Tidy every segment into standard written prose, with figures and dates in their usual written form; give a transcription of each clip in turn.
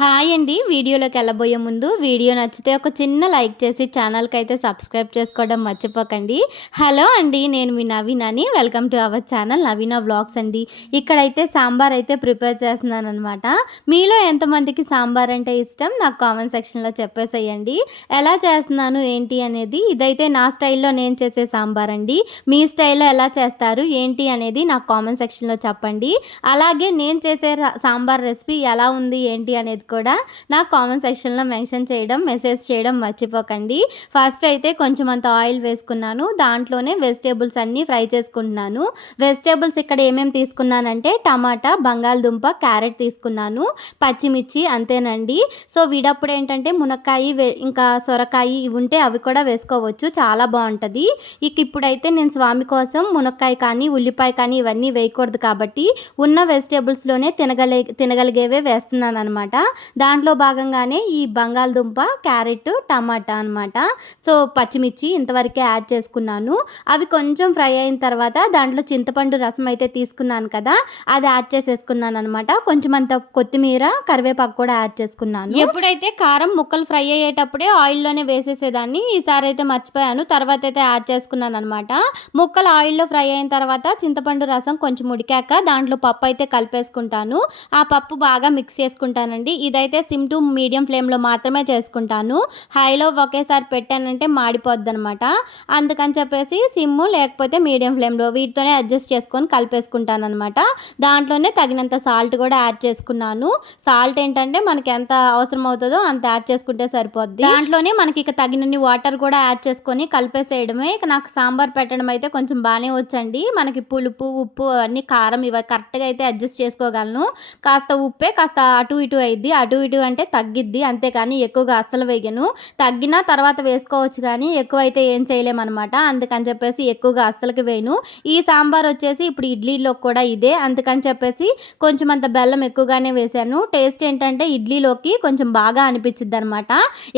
Hi అండి. వీడియోలోకి వెళ్ళబోయే ముందు వీడియో నచ్చితే ఒక చిన్న లైక్ చేసి ఛానల్కి అయితే సబ్స్క్రైబ్ చేసుకోవడం మర్చిపోకండి. హలో అండి, నేను మీ నవీనాని. Welcome to our channel Naveena vlogs అండి. ఇక్కడైతే సాంబార్ అయితే ప్రిపేర్ చేస్తున్నాను అనమాట. మీలో ఎంతమందికి సాంబార్ అంటే ఇష్టం నాకు కామెంట్ సెక్షన్లో చెప్పేసేయండి. ఎలా చేస్తున్నాను ఏంటి అనేది. ఇదైతే నా స్టైల్లో నేను చేసే సాంబార్ అండి. మీ స్టైల్లో ఎలా చేస్తారు ఏంటి అనేది నాకు కామెంట్ సెక్షన్లో చెప్పండి. అలాగే నేను చేసే సాంబార్ రెసిపీ ఎలా ఉంది ఏంటి అనేది కూడా నాకు కామెంట్ సెక్షన్లో మెన్షన్ చేయడం, మెసేజ్ చేయడం మర్చిపోకండి. ఫస్ట్ అయితే కొంచెం అంత ఆయిల్ వేసుకున్నాను. దాంట్లోనే వెజిటేబుల్స్ అన్నీ ఫ్రై చేసుకుంటున్నాను. వెజిటేబుల్స్ ఇక్కడ ఏమేమి తీసుకున్నానంటే టమాటా, బంగాళదుంప, క్యారెట్ తీసుకున్నాను, పచ్చిమిర్చి అంతేనండి. సో వీడప్పుడు ఏంటంటే మునక్కాయ ఇంకా సొరకాయ ఇవి ఉంటే అవి కూడా వేసుకోవచ్చు, చాలా బాగుంటుంది. ఇప్పుడైతే నేను స్వామి కోసం మునక్కాయ కానీ ఉల్లిపాయ కానీ ఇవన్నీ వేయకూడదు కాబట్టి ఉన్న వెజిటేబుల్స్లోనే తినగలిగేవే వేస్తున్నాను అనమాట. దాంట్లో భాగంగానే ఈ బంగాళదుంప, క్యారెట్, టమాటా అనమాట. సో పచ్చిమిర్చి ఇంతవరకే యాడ్ చేసుకున్నాను. అవి కొంచెం ఫ్రై అయిన తర్వాత దాంట్లో చింతపండు రసం అయితే తీసుకున్నాను కదా, అది యాడ్ చేసేసుకున్నాను అనమాట. కొంచెం అంత కొత్తిమీర, కరివేపాకు కూడా యాడ్ చేసుకున్నాను. ఎప్పుడైతే కారం ముక్కలు ఫ్రై అయ్యేటప్పుడే ఆయిల్లోనే వేసేసేదాన్ని, ఈసారి అయితే మర్చిపోయాను. తర్వాత అయితే యాడ్ చేసుకున్నాను అనమాట. ముక్కలు ఆయిల్లో ఫ్రై అయిన తర్వాత చింతపండు రసం కొంచెం ఉడికాక దాంట్లో పప్పు అయితే కలిపేసుకుంటాను. ఆ పప్పు బాగా మిక్స్ చేసుకుంటానండి. ఇదైతే సిమ్ టు మీడియం ఫ్లేమ్లో మాత్రమే చేసుకుంటాను. హైలో ఒకేసారి పెట్టానంటే మాడిపోద్ది అనమాట. అందుకని చెప్పేసి సిమ్ లేకపోతే మీడియం ఫ్లేమ్లో వీటితోనే అడ్జస్ట్ చేసుకొని కలిపేసుకుంటాను అనమాట. దాంట్లోనే తగినంత సాల్ట్ కూడా యాడ్ చేసుకున్నాను. సాల్ట్ ఏంటంటే మనకి ఎంత అవసరం అవుతుందో అంత యాడ్ చేసుకుంటే సరిపోద్ది. దాంట్లోనే మనకి ఇక తగినన్ని వాటర్ కూడా యాడ్ చేసుకొని కలిపేసేయడమే. ఇక నాకు సాంబార్ పెట్టడం అయితే కొంచెం బాగానే వచ్చండి. మనకి పులుపు, ఉప్పు అన్ని కారం ఇవి కరెక్ట్గా అయితే అడ్జస్ట్ చేసుకోగలను. కాస్త ఉప్పే కాస్త అటు ఇటు అయింది, అటు ఇటు అంటే తగ్గిద్ది, అంతేకాని ఎక్కువగా అస్సలు వేయను. తగ్గినా తర్వాత వేసుకోవచ్చు కానీ ఎక్కువ అయితే ఏం చేయలేమన్నమాట. అందుకని చెప్పేసి ఎక్కువగా అస్సలకి వేయను. ఈ సాంబార్ వచ్చేసి ఇప్పుడు ఇడ్లీలో కూడా ఇదే, అందుకని చెప్పేసి కొంచెం అంత బెల్లం ఎక్కువగానే వేసాను. టేస్ట్ ఏంటంటే ఇడ్లీలోకి కొంచెం బాగా అనిపించిద్ది అనమాట.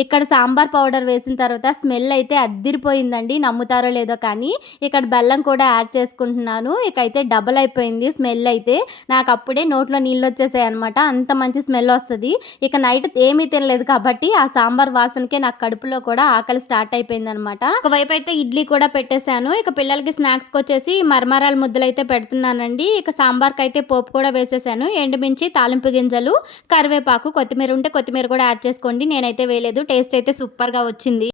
ఇక్కడ సాంబార్ పౌడర్ వేసిన తర్వాత స్మెల్ అయితే అద్దిరిపోయిందండి, నమ్ముతారో లేదో కానీ. ఇక్కడ బెల్లం కూడా యాడ్ చేసుకుంటున్నాను. ఇకైతే డబల్ అయిపోయింది స్మెల్ అయితే. నాకు అప్పుడే నోట్లో నీళ్ళు వచ్చేసాయి అనమాట, అంత మంచి స్మెల్ వస్తుంది. ఇక నైట్ ఏమీ తినలేదు కాబట్టి ఆ సాంబార్ వాసనకే నాకు కడుపులో కూడా ఆకలి స్టార్ట్ అయిపోయింది అనమాట. ఒకవైపు అయితే ఇడ్లీ కూడా పెట్టేశాను. ఇక పిల్లలకి స్నాక్స్కి వచ్చేసి మరమరాల ముద్దలు అయితే పెడుతున్నానండి. ఇక సాంబార్కి అయితే పోపు కూడా వేసేసాను. ఎండుమిర్చి, తాలింపు గింజలు, కరివేపాకు, కొత్తిమీర ఉంటే కొత్తిమీర కూడా యాడ్ చేసుకోండి. నేనైతే వేయలేదు. టేస్ట్ అయితే సూపర్గా వచ్చింది.